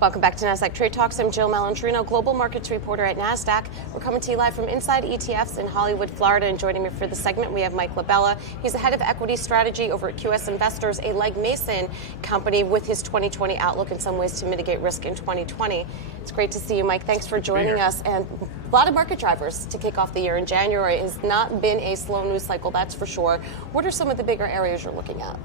Welcome back to Nasdaq Trade Talks. I'm Jill Malandrino, global markets reporter at Nasdaq. We're coming to you live from Inside ETFs in Hollywood, Florida. And joining me for the segment, we have Mike LaBella. He's the head of equity strategy over at QS Investors, a Legg Mason company, with his 2020 outlook and some ways to mitigate risk in 2020. It's great to see you, Mike. Thanks for joining us. And a lot of market drivers to kick off the year. In January, it has not been a slow news cycle, that's for sure. What are some of the bigger areas you're looking at?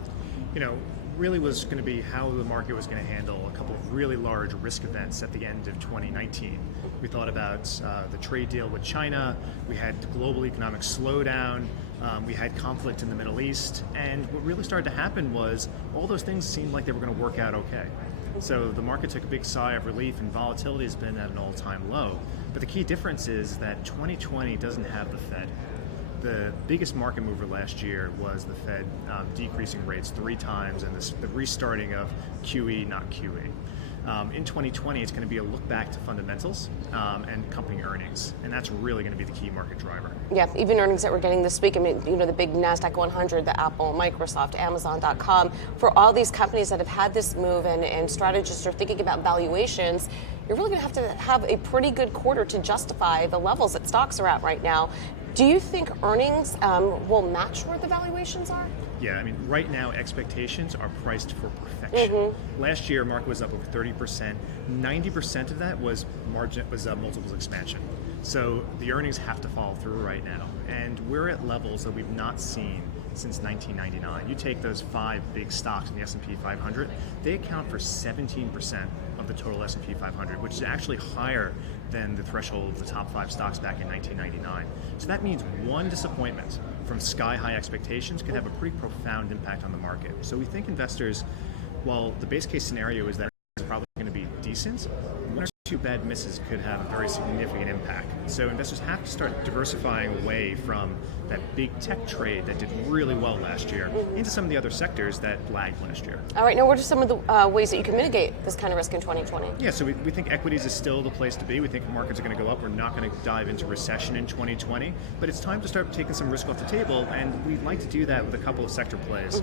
Really was going to be how the market was going to handle a couple of really large risk events at the end of 2019. We thought about the trade deal with China, we had the global economic slowdown, we had conflict in the Middle East, and what really started to happen was all those things seemed like they were going to work out okay. So the market took a big sigh of relief and volatility has been at an all-time low. But the key difference is that 2020 doesn't have the Fed. The biggest market mover last year was the Fed decreasing rates 3 times and the restarting of QE, not QE. In 2020, it's going to be a look back to fundamentals and company earnings, and that's really going to be the key market driver. Yeah, even earnings that we're getting this week. I mean, the big Nasdaq 100, the Apple, Microsoft, Amazon.com. For all these companies that have had this move and strategists are thinking about valuations, you're really going to have a pretty good quarter to justify the levels that stocks are at right now. Do you think earnings will match where the valuations are? Yeah, I mean, right now expectations are priced for perfection. Last year, market was up over 30%. 90% of that was multiples expansion. So the earnings have to follow through right now, and we're at levels that we've not seen since 1999. You take those 5 big stocks in the S&P 500, they account for 17% of the total S&P 500, which is actually higher than the threshold of the top 5 stocks back in 1999. So that means one disappointment from sky-high expectations could have a pretty profound impact on the market. So we think investors, while the base case scenario is that it's probably going to be decent, 1 or 2 bad misses could have a very significant impact. So investors have to start diversifying away from that big tech trade that did really well last year into some of the other sectors that lagged last year. All right, now what are some of the ways that you can mitigate this kind of risk in 2020? Yeah, so we think equities is still the place to be. We think markets are going to go up. We're not going to dive into recession in 2020, but it's time to start taking some risk off the table, and we'd like to do that with a couple of sector plays.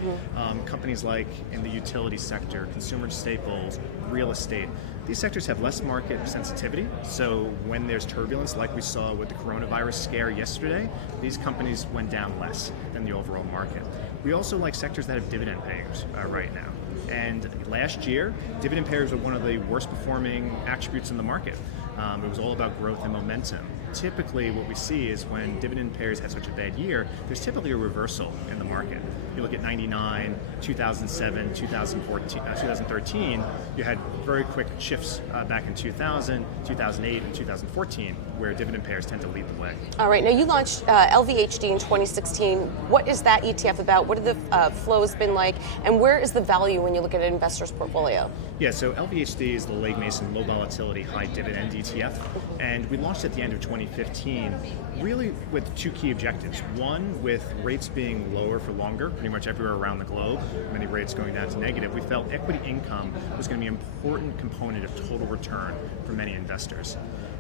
Companies like in the utility sector, consumer staples, real estate. These sectors have less market sensitivity, so when there's turbulence like we saw with the coronavirus scare yesterday, these companies went down less than the overall market. We also like sectors that have dividend payers right now. And last year, dividend payers were one of the worst performing attributes in the market. It was all about growth and momentum. Typically, what we see is when dividend payers have such a bad year, there's typically a reversal in the market. You look at 99, 2007, 2014, 2013, you had very quick shifts back in 2000, 2008, and 2014, where dividend payers tend to lead the way. All right, now you launched LVHD in 2016. What is that ETF about? What have the flows been like? And where is the value when you look at an investor's portfolio? Yeah, so LVHD is the Legg Mason low volatility, high dividend ETF, and we launched at the end of 2015, really with 2 key objectives. One, with rates being lower for longer, pretty much everywhere around the globe, many rates going down to negative, we felt equity income was going to be an important component of total return for many investors.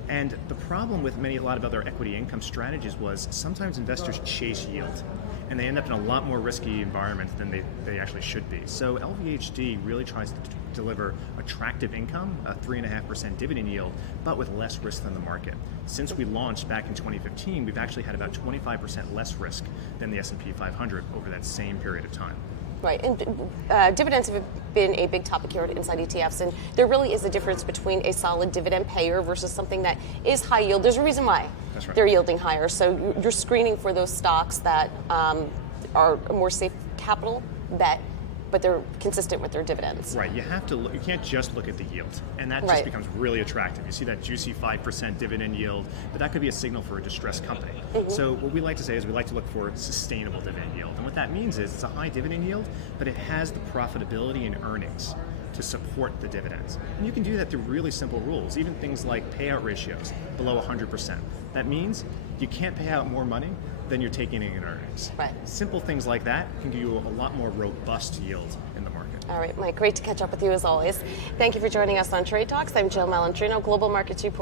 And the problem with a lot of other equity income strategies was sometimes investors chase yield, and they end up in a lot more risky environments than they actually should be. So LVHD really tries to deliver attractive income, a 3.5% dividend yield, but with less risk than the market. Since we launched back in 2015, we've actually had about 25% less risk than the S&P 500 over that same period of time. Right, and dividends have been a big topic here at Inside ETFs, and there really is a difference between a solid dividend payer versus something that is high yield. There's a reason why they're yielding higher. So you're screening for those stocks that are a more safe capital bet, but they're consistent with their dividends. Right, you have to look, you can't just look at the yield, and that just becomes really attractive. You see that juicy 5% dividend yield, but that could be a signal for a distressed company. So what we like to say is we like to look for sustainable dividend yield, and what that means is it's a high dividend yield, but it has the profitability and earnings to support the dividends. And you can do that through really simple rules, even things like payout ratios below 100%. That means you can't pay out more money than you're taking in earnings. Right. Simple things like that can give you a lot more robust yield in the market. All right, Mike, great to catch up with you as always. Thank you for joining us on Trade Talks. I'm Jill Malandrino, Global Markets Reporter.